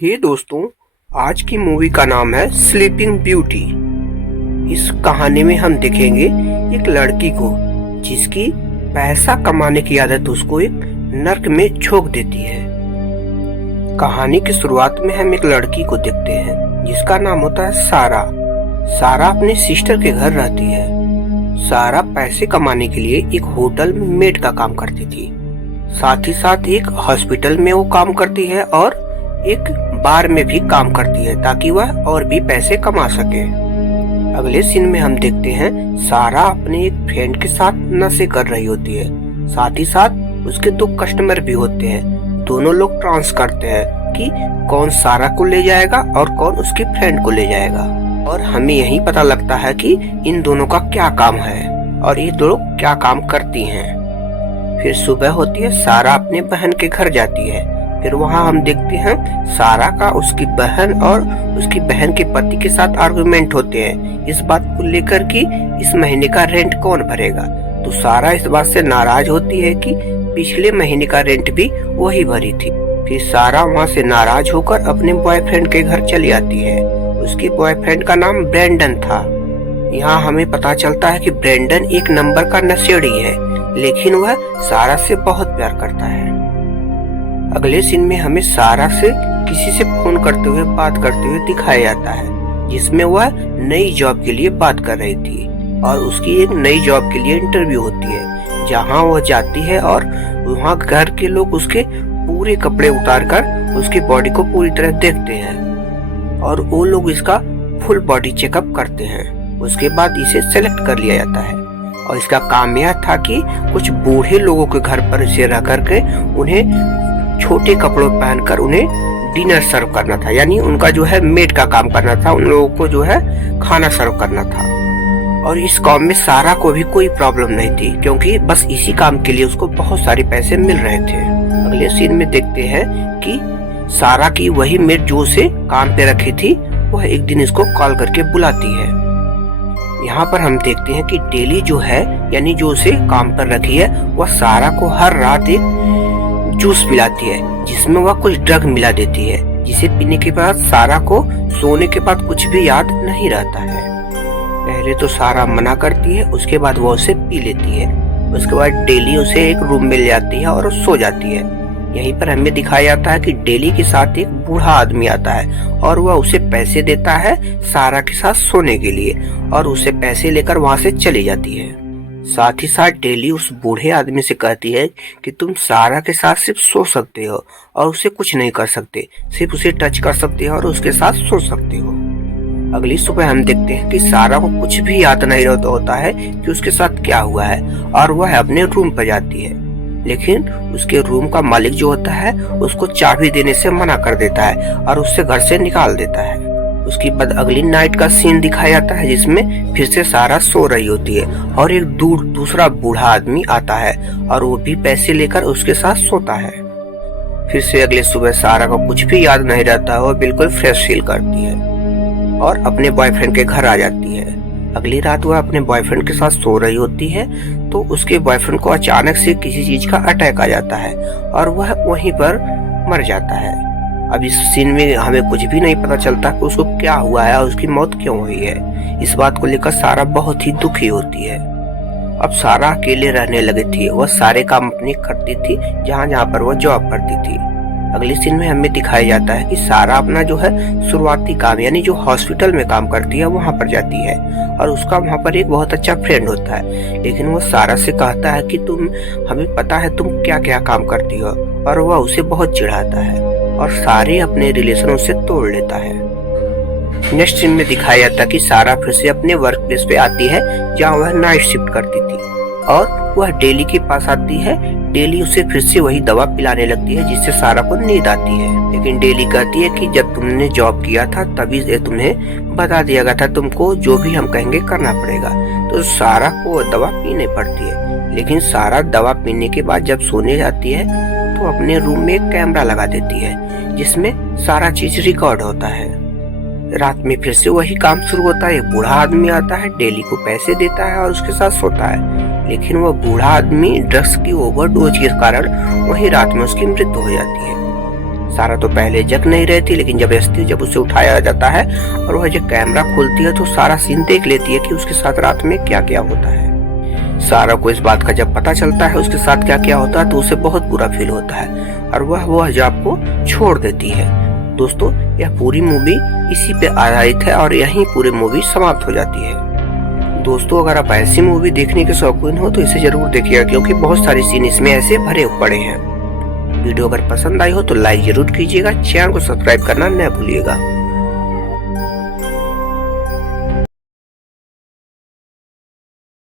हे दोस्तों, आज की मूवी का नाम है स्लीपिंग ब्यूटी। इस कहानी में हम देखेंगे एक लड़की को जिसकी पैसा कमाने की आदत उसको एक नर्क में झोंक देती है। कहानी की शुरुआत में हम एक लड़की को देखते हैं जिसका नाम होता है सारा। सारा अपने सिस्टर के घर रहती है। सारा पैसे कमाने के लिए एक होटल में मेड का काम करती थी, साथ ही साथ एक हॉस्पिटल में वो काम करती है और एक बार में भी काम करती है ताकि वह और भी पैसे कमा सके। अगले सीन में हम देखते हैं सारा अपने एक फ्रेंड के साथ नशे कर रही होती है, साथ ही साथ उसके दो कस्टमर भी होते हैं। दोनों लोग ट्रांस करते हैं कि कौन सारा को ले जाएगा और कौन उसके फ्रेंड को ले जाएगा, और हमें यही पता लगता है कि इन दोनों का क्या काम है और ये दोनों क्या काम करती हैं। फिर सुबह होती है, सारा अपने बहन के घर जाती है। फिर वहाँ हम देखते हैं सारा का उसकी बहन और उसकी बहन के पति के साथ आर्गुमेंट होते हैं इस बात को लेकर कि इस महीने का रेंट कौन भरेगा। तो सारा इस बात से नाराज होती है कि पिछले महीने का रेंट भी वही भरी थी। फिर सारा वहाँ से नाराज होकर अपने बॉयफ्रेंड के घर चली आती है। उसके बॉयफ्रेंड का नाम ब्रेंडन था। यहाँ हमें पता चलता है कि ब्रेंडन एक नंबर का नशेड़ी है, लेकिन वह सारा से बहुत प्यार करता है। अगले सीन में हमें सारा से किसी से फोन करते हुए बात करते हुए दिखाया जाता है, जिसमें वह नई जॉब के लिए बात कर रही थी और उसकी एक नई जॉब के लिए इंटरव्यू होती है, जहां वह जाती है और वहां घर के लोग उसके पूरे कपड़े उतार कर उसकी बॉडी को पूरी तरह देखते हैं और वो लोग इसका फुल बॉडी चेकअप करते हैं। उसके बाद इसे सेलेक्ट कर लिया जाता है और इसका काम यह था कि कुछ बूढ़े लोगों के घर पर इसे रह करके उन्हें छोटे कपड़ों पहनकर उन्हें डिनर सर्व करना था, यानी उनका जो है मेड का काम करना था, उन लोगों को जो है खाना सर्व करना था। और इस काम में सारा को भी कोई प्रॉब्लम नहीं थी, क्योंकि बस इसी काम के लिए उसको बहुत सारे पैसे मिल रहे थे। अगले सीन में देखते हैं कि सारा की वही मेड जो उसे काम पे रखी थी वह एक दिन इसको कॉल करके बुलाती है। यहाँ पर हम देखते हैं कि डेली जो है, यानी जो उसे काम पर रखी है, वह सारा को हर रात एक जूस पिलाती है जिसमें वह कुछ ड्रग मिला देती है, जिसे पीने के बाद सारा को सोने के बाद कुछ भी याद नहीं रहता है। पहले तो सारा मना करती है, उसके बाद वह उसे पी लेती है। उसके बाद डेली उसे एक रूम में ले जाती है और सो जाती है। यहीं पर हमें दिखाया जाता है कि डेली के साथ एक बूढ़ा आदमी आता है और वह उसे पैसे देता है सारा के साथ सोने के लिए, और उसे पैसे लेकर वहाँ से चली जाती है। साथ ही साथ डेली उस बूढ़े आदमी से कहती है कि तुम सारा के साथ सिर्फ सो सकते हो और उसे कुछ नहीं कर सकते, सिर्फ उसे टच कर सकते हो और उसके साथ सो सकते हो। अगली सुबह हम देखते हैं कि सारा को कुछ भी याद नहीं होता है कि उसके साथ क्या हुआ है, और वह अपने रूम पर जाती है, लेकिन उसके रूम का मालिक जो होता है उसको चाबी देने से मना कर देता है और उससे घर से निकाल देता है। उसके बाद अगली नाइट का सीन दिखाया जाता है, जिसमें फिर से सारा सो रही होती है और एक दूसरा बूढ़ा आदमी आता है और वो भी पैसे लेकर उसके साथ सोता है। फिर से अगले सुबह सारा को कुछ भी याद नहीं रहता है, वो बिल्कुल फ्रेश फील करती है और अपने बॉयफ्रेंड के घर आ जाती है। अगली रात वह अपने बॉयफ्रेंड के साथ सो रही होती है तो उसके बॉयफ्रेंड को अचानक से किसी चीज का अटैक आ जाता है और वह वहीं पर मर जाता है। अब इस सीन में हमें कुछ भी नहीं पता चलता कि उसको क्या हुआ है और उसकी मौत क्यों हुई है। इस बात को लेकर सारा बहुत ही दुखी होती है। अब सारा अकेले रहने लगी थी। वह सारे काम अपनी करती थी जहाँ जहाँ पर वह जॉब करती थी। अगले सीन में हमें दिखाया जाता है कि सारा अपना जो है शुरुआती काम, यानी जो हॉस्पिटल में काम करती है, वहाँ पर जाती है और उसका वहाँ पर एक बहुत अच्छा फ्रेंड होता है, लेकिन वो सारा से कहता है कि हमें पता है तुम क्या क्या काम करती हो, और वह उसे बहुत चिढ़ाता है और सारे अपने रिलेशन से तोड़ लेता है। नेक्स्ट सीन में दिखाया जाता है कि सारा फिर से अपने वर्क प्लेस पे आती है जहाँ वह नाइट शिफ्ट करती थी, और वह डेली के पास आती है। डेली उसे फिर से वही दवा पिलाने लगती है जिससे सारा को नींद आती है, लेकिन डेली कहती है कि जब तुमने जॉब किया था तभी तुम्हें बता दिया गया था तुमको जो भी हम कहेंगे करना पड़ेगा। तो सारा को दवा पीने पड़ती है, लेकिन सारा दवा पीने के बाद जब सोने जाती है तो अपने रूम में एक कैमरा लगा देती है जिसमें सारा चीज रिकॉर्ड होता है। रात में फिर से वही काम शुरू होता है। एक बूढ़ा आदमी आता है, डेली को पैसे देता है और उसके साथ सोता है, लेकिन वह बूढ़ा आदमी ड्रग्स की ओवरडोज के कारण वही रात में उसकी मृत्यु हो जाती है। सारा तो पहले जग नहीं रहती, लेकिन जब उसे उठाया जाता है और वह जब कैमरा खोलती है तो सारा सीन देख लेती है कि उसके साथ रात में क्या क्या होता है। सारा को इस बात का जब पता चलता है उसके साथ क्या क्या होता है तो उसे बहुत बुरा फील होता है और वह हिजाब को छोड़ देती है। दोस्तों, यह पूरी मूवी इसी पे आधारित है और यहीं पूरी मूवी समाप्त हो जाती है। दोस्तों, अगर आप ऐसी मूवी देखने के शौकीन हो तो इसे जरूर देखिएगा, क्योंकि बहुत सारी सीन इसमें ऐसे भरे पड़े हैं। वीडियो अगर पसंद आई हो तो लाइक जरूर कीजिएगा, चैनल को सब्सक्राइब करना न भूलिएगा।